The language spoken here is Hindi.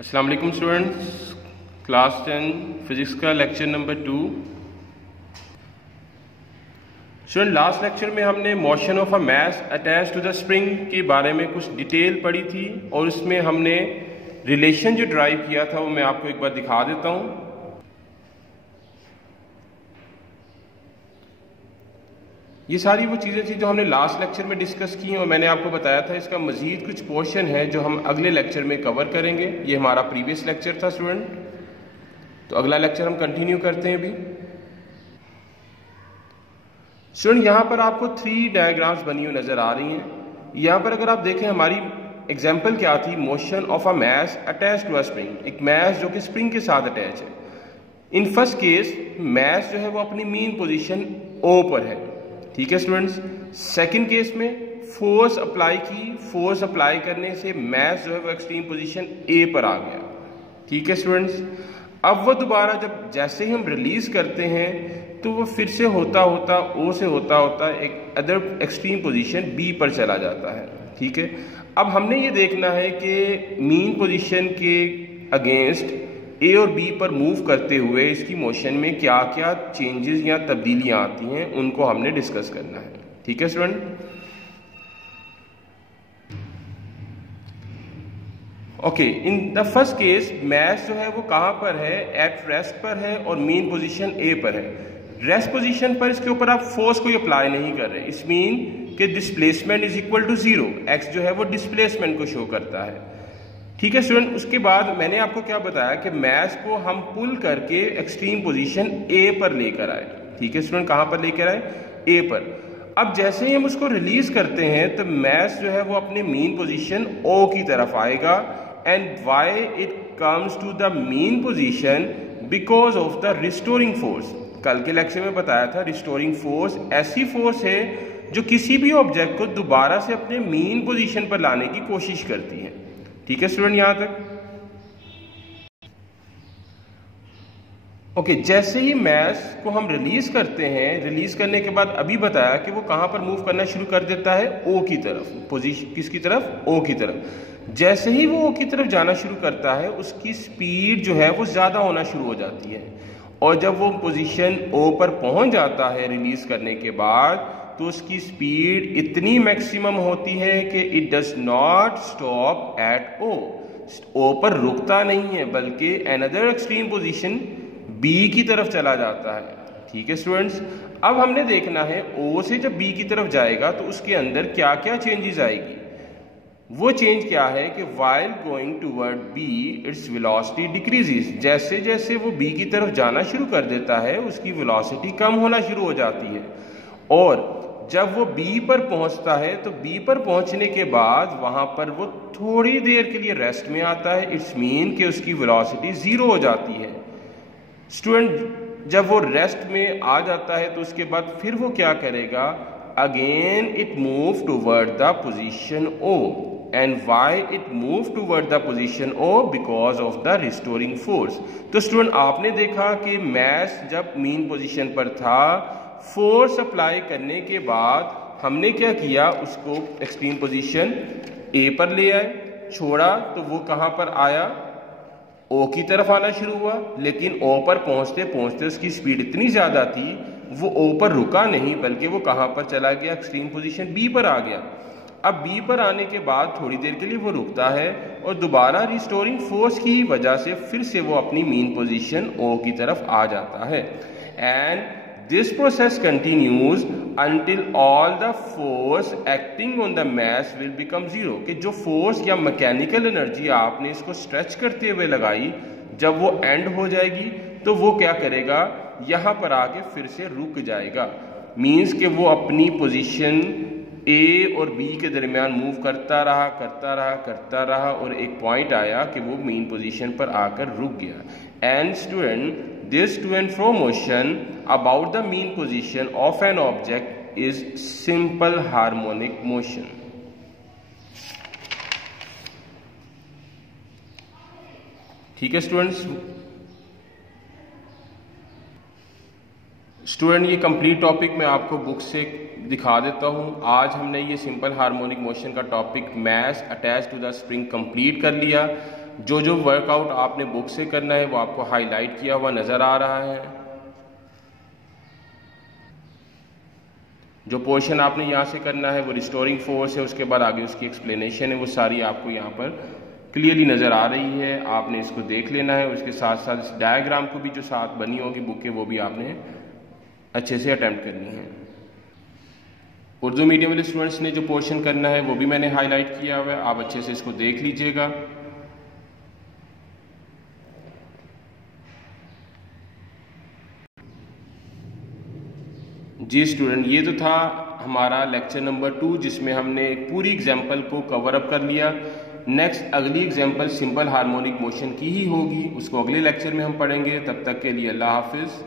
अस्सलाम वालेकुम स्टूडेंट्स, क्लास 10 फिजिक्स का lecture number 2। Student, last lecture में हमने motion of a mass attach to the spring के बारे में कुछ डिटेल पढ़ी थी और उसमें हमने रिलेशन जो ड्राइव किया था वो मैं आपको एक बार दिखा देता हूँ। ये सारी वो चीज़ें थी जो हमने लास्ट लेक्चर में डिस्कस की और मैंने आपको बताया था इसका मज़ीद कुछ पोर्शन है जो हम अगले लेक्चर में कवर करेंगे। ये हमारा प्रीवियस लेक्चर था स्टूडेंट, तो अगला लेक्चर हम कंटिन्यू करते हैं अभी। स्टूडेंट, यहाँ पर आपको 3 डायग्राम्स बनी हुई नज़र आ रही हैं। यहाँ पर अगर आप देखें हमारी एग्जाम्पल क्या थी, motion of a mass attach to a spring, एक मास जो कि स्प्रिंग के साथ अटैच है। इन फर्स्ट केस मास जो है वो अपनी मीन पोजीशन ओ पर है, ठीक है स्टूडेंट्स। सेकंड केस में फोर्स अप्लाई की, फोर्स अप्लाई करने से मास जो है वो एक्सट्रीम पोजीशन ए पर आ गया, ठीक है स्टूडेंट्स। अब वो दोबारा जब जैसे ही हम रिलीज करते हैं तो वो फिर से होता होता ओ से होता होता एक अदर एक्सट्रीम पोजीशन बी पर चला जाता है, ठीक है। अब हमने ये देखना है कि मीन पोजीशन के अगेंस्ट ए और बी पर मूव करते हुए इसकी मोशन में क्या क्या चेंजेस या तब्दीलियां आती हैं, उनको हमने डिस्कस करना है, ठीक है student. Okay, in the first case mass जो है वो कहां पर है, एट रेस्ट पर है और मीन पोजीशन ए पर है। रेस्ट पोजीशन पर इसके ऊपर आप फोर्स कोई अप्लाई नहीं कर रहे, इस मीन के displacement is equal to 0। X जो है वो डिस्प्लेसमेंट को शो करता है, ठीक है स्टूडेंट। उसके बाद मैंने आपको क्या बताया कि मास को हम पुल करके एक्सट्रीम पोजीशन ए पर लेकर आए, ठीक है स्टूडेंट। कहां पर लेकर आए, ए पर। अब जैसे ही हम उसको रिलीज करते हैं तो मास जो है वो अपने मीन पोजीशन ओ की तरफ आएगा। And why it comes to the mean position, because of the restoring force. कल के लेक्चर में बताया था रिस्टोरिंग फोर्स ऐसी फोर्स है जो किसी भी ऑब्जेक्ट को दोबारा से अपने मीन पोजीशन पर लाने की कोशिश करती है, ठीक है स्टूडेंट यहां तक। ओके, जैसे ही मास को हम रिलीज करते हैं, रिलीज करने के बाद अभी बताया कि वो कहां पर मूव करना शुरू कर देता है, ओ की तरफ। पोजीशन किसकी तरफ, ओ की तरफ। जैसे ही वो ओ की तरफ जाना शुरू करता है उसकी स्पीड जो है वो ज्यादा होना शुरू हो जाती है और जब वो पोजीशन ओ पर पहुंच जाता है रिलीज करने के बाद तो उसकी स्पीड इतनी मैक्सिमम होती है कि it does not stop at O. O पर रुकता नहीं है बल्कि अनदर एक्सट्रीम पोजीशन बी की तरफ चला जाता है, ठीक है स्टूडेंट्स। अब हमने देखना है ओ से जब बी की तरफ जाएगा तो उसके अंदर क्या क्या चेंजेस आएगी। वो चेंज क्या है कि while going toward B its velocity decreases. जैसे जैसे वो बी की तरफ जाना शुरू कर देता है उसकी वेलोसिटी कम होना शुरू हो जाती है और जब वो बी पर पहुंचता है तो बी पर पहुंचने के बाद वहां पर वो थोड़ी देर के लिए रेस्ट में आता है। इट्स मीन कि उसकी वेलोसिटी 0 हो जाती है स्टूडेंट। जब वो रेस्ट में आ जाता है तो उसके बाद फिर वो क्या करेगा, again it move toward the position O. And why it move toward the position O, because of the restoring force. तो स्टूडेंट आपने देखा कि मास जब मीन पोजीशन पर था, फोर्स अप्लाई करने के बाद हमने क्या किया, उसको एक्सट्रीम पोजीशन ए पर ले आए, छोड़ा तो वो कहां पर आया, ओ की तरफ आना शुरू हुआ। लेकिन ओ पर पहुंचते पहुंचते उसकी स्पीड इतनी ज्यादा थी वो ओ पर रुका नहीं बल्कि वो कहां पर चला गया, एक्सट्रीम पोजीशन बी पर आ गया। अब बी पर आने के बाद थोड़ी देर के लिए वो रुकता है और दोबारा रिस्टोरिंग फोर्स की वजह से फिर से वो अपनी मीन पोजीशन ओ की तरफ आ जाता है। And this process continues until all the force acting on the mass will become 0। कि जो फोर्स या मैकेनिकल एनर्जी आपने इसको स्ट्रेच करते हुए लगाई, जब वो एंड हो जाएगी तो वो क्या करेगा, यहां पर आके फिर से रुक जाएगा। मींस कि वो अपनी पोजीशन ए और बी के दरमियान मूव करता रहा करता रहा करता रहा और एक पॉइंट आया कि वो मेन पोजीशन पर आकर रुक गया। And student, this to and fro motion about the mean position of an object is simple harmonic motion। ठीक है स्टूडेंट्स। स्टूडेंट ये कंप्लीट टॉपिक मैं आपको बुक से दिखा देता हूं। आज हमने ये सिंपल हार्मोनिक मोशन का topic mass attach to the spring complete कर लिया। जो जो वर्कआउट आपने बुक से करना है वो आपको हाईलाइट किया हुआ नजर आ रहा है। जो पोर्शन आपने यहाँ से करना है वो रिस्टोरिंग फोर्स है, उसके बाद आगे उसकी एक्सप्लेनेशन है, वो सारी आपको यहाँ पर क्लियरली नज़र आ रही है। आपने इसको देख लेना है। उसके साथ साथ इस डायग्राम को भी जो साथ बनी होगी बुक के वो भी आपने अच्छे से अटेम्प्ट करनी है। उर्दू मीडियम वाले स्टूडेंट्स ने जो पोर्शन करना है वो भी मैंने हाईलाइट किया हुआ है, आप अच्छे से इसको देख लीजिएगा। जी स्टूडेंट, ये तो था हमारा लेक्चर नंबर 2 जिसमें हमने पूरी एग्जाम्पल को कवर अप कर लिया। नेक्स्ट अगली एग्जाम्पल सिंपल हार्मोनिक मोशन की ही होगी, उसको अगले लेक्चर में हम पढ़ेंगे। तब तक के लिए अल्लाह हाफिज़।